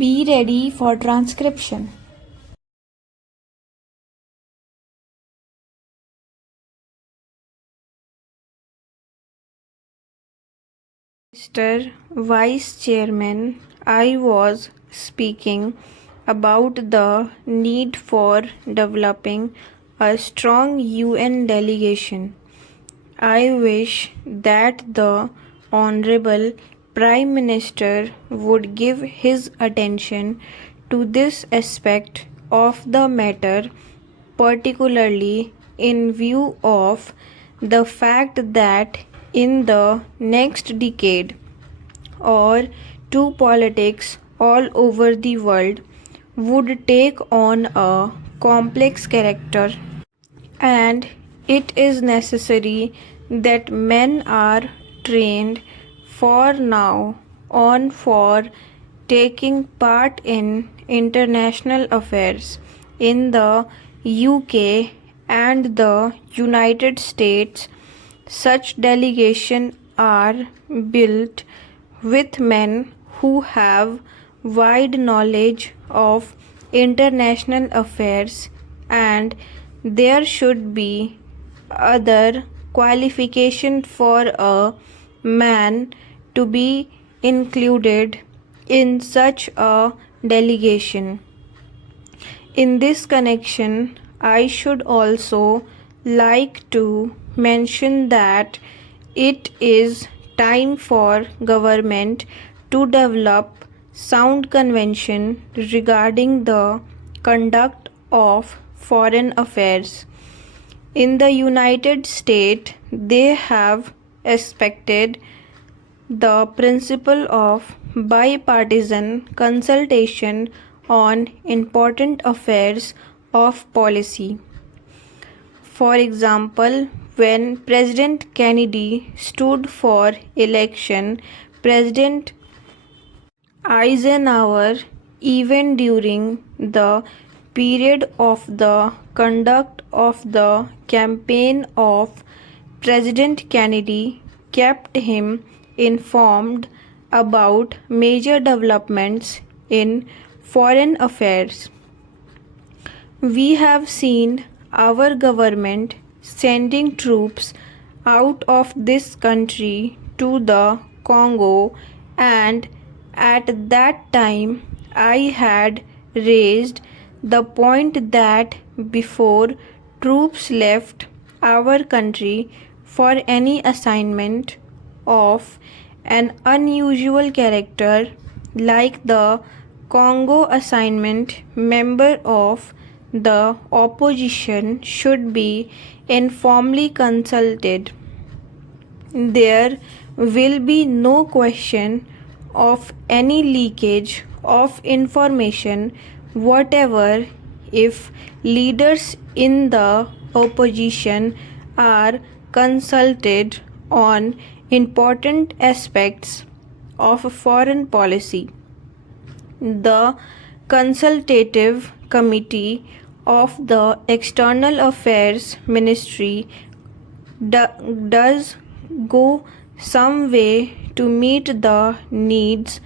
Be ready for transcription. Mr. Vice Chairman, I was speaking about the need for developing a strong UN delegation. I wish that the Honorable Prime Minister would give his attention to this aspect of the matter, particularly in view of the fact that in the next decade or two, politics all over the world would take on a complex character, and it is necessary that men are trained for now on for taking part in international affairs. In the UK and the United States, such delegations are built with men who have wide knowledge of international affairs, and there should be other qualification for a man to be included in such a delegation. In this connection, I should also like to mention that it is time for government to develop sound convention regarding the conduct of foreign affairs. In the United States, they have expected the principle of bipartisan consultation on important affairs of policy. For example, when President Kennedy stood for election, President Eisenhower, even during the period of the conduct of the campaign of President Kennedy, kept him informed about major developments in foreign affairs. We have seen our government sending troops out of this country to the Congo, and at that time I had raised the point that before troops left our country for any assignment of an unusual character like the Congo assignment, member of the opposition should be informally consulted. There will be no question of any leakage of information whatever if leaders in the opposition are consulted on important aspects of foreign policy. The consultative committee of the External Affairs Ministry does go some way to meet the needs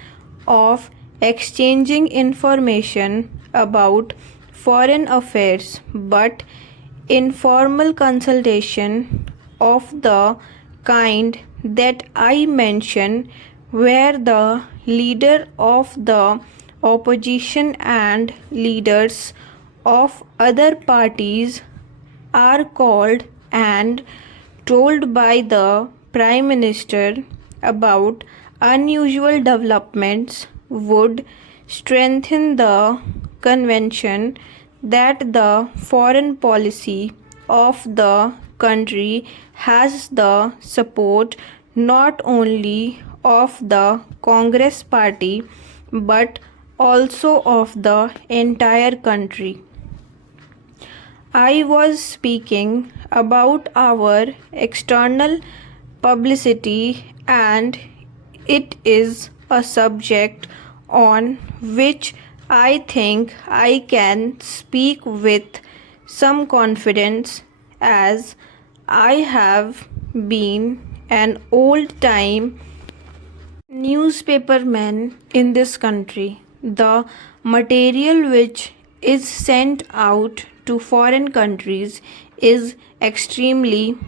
of exchanging information about foreign affairs, but informal consultation of the kind that I mention, where the leader of the opposition and leaders of other parties are called and told by the Prime Minister about unusual developments, would strengthen the convention that the foreign policy of the country has the support not only of the Congress Party but also of the entire country. I was speaking about our external publicity, and it is a subject on which I think I can speak with some confidence, as I have been an old-time newspaperman in this country. The material which is sent out to foreign countries is extremely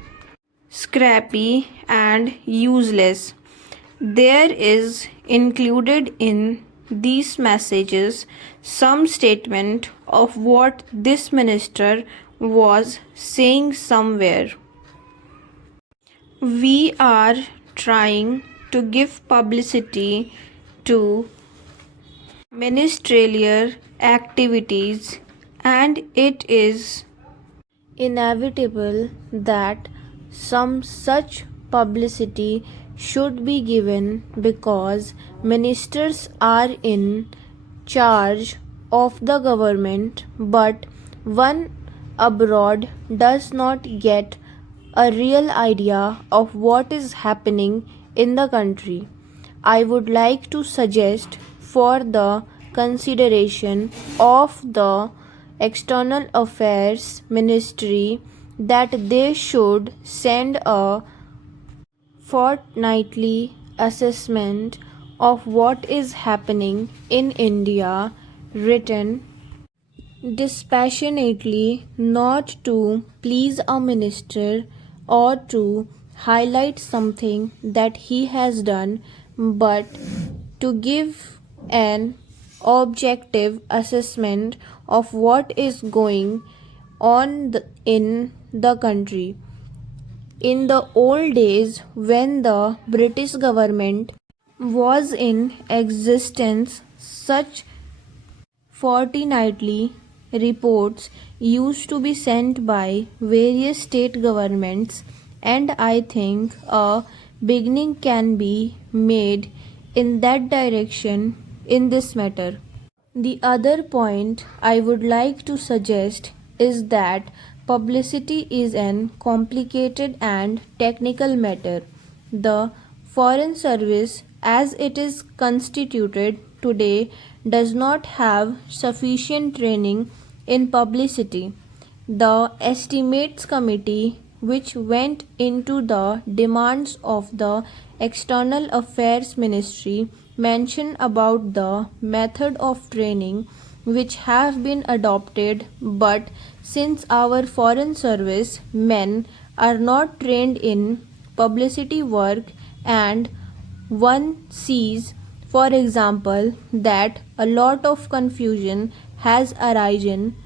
scrappy and useless. There is included in these messages some statement of what this minister was saying somewhere. We are trying to give publicity to ministerial activities, and it is inevitable that some such publicity should be given because ministers are in charge of the government, but one abroad does not get a real idea of what is happening in the country. I would like to suggest for the consideration of the External Affairs Ministry that they should send a fortnightly assessment of what is happening in India, written dispassionately, not to please a minister or to highlight something that he has done, but to give an objective assessment of what is going on in the country. In the old days, when the British government was in existence, such fortnightly reports used to be sent by various state governments, and I think a beginning can be made in that direction in this matter. The other point I would like to suggest is that publicity is an complicated and technical matter. The Foreign Service, as it is constituted today, does not have sufficient training in publicity. The Estimates Committee, which went into the demands of the External Affairs Ministry, mention about the method of training which have been adopted, but since our foreign service men are not trained in publicity work, and one sees, for example, that a lot of confusion has arisen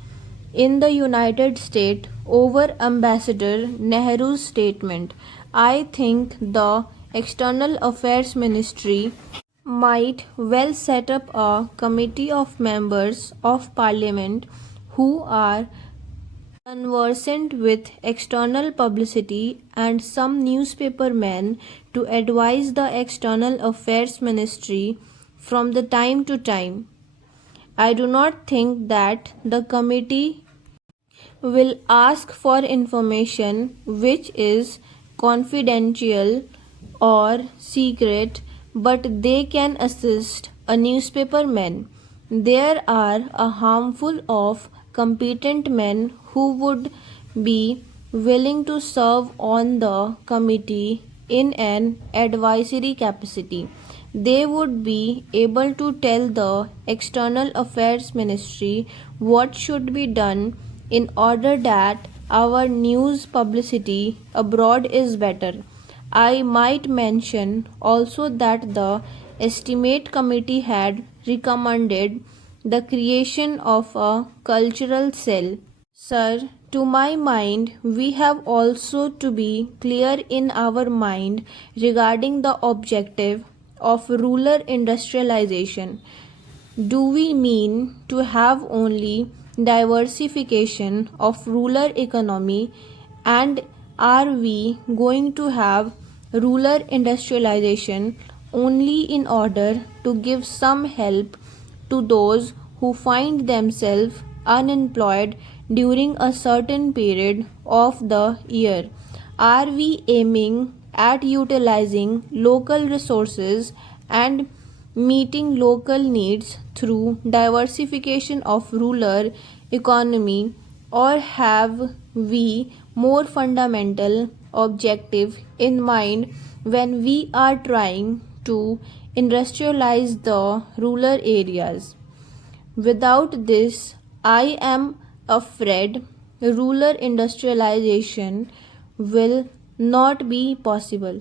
in the United States over Ambassador Nehru's statement, I think the External Affairs Ministry might well set up a committee of members of parliament who are conversant with external publicity and some newspaper men to advise the External Affairs Ministry from the time to time. I do not think that the committee will ask for information which is confidential or secret, but they can assist a newspaper man. There are a handful of competent men who would be willing to serve on the committee in an advisory capacity. They would be able to tell the External Affairs Ministry what should be done in order that our news publicity abroad is better. I might mention also that the Estimate Committee had recommended the creation of a cultural cell. Sir, to my mind, we have also to be clear in our mind regarding the objective of rural industrialization. Do we mean to have only diversification of rural economy, and are we going to have rural industrialization only in order to give some help to those who find themselves unemployed during a certain period of the year? Are we aiming at utilizing local resources and meeting local needs through diversification of rural economy, or have we more fundamental objective in mind when we are trying to industrialize the rural areas? Without this, I am afraid rural industrialization will not be possible.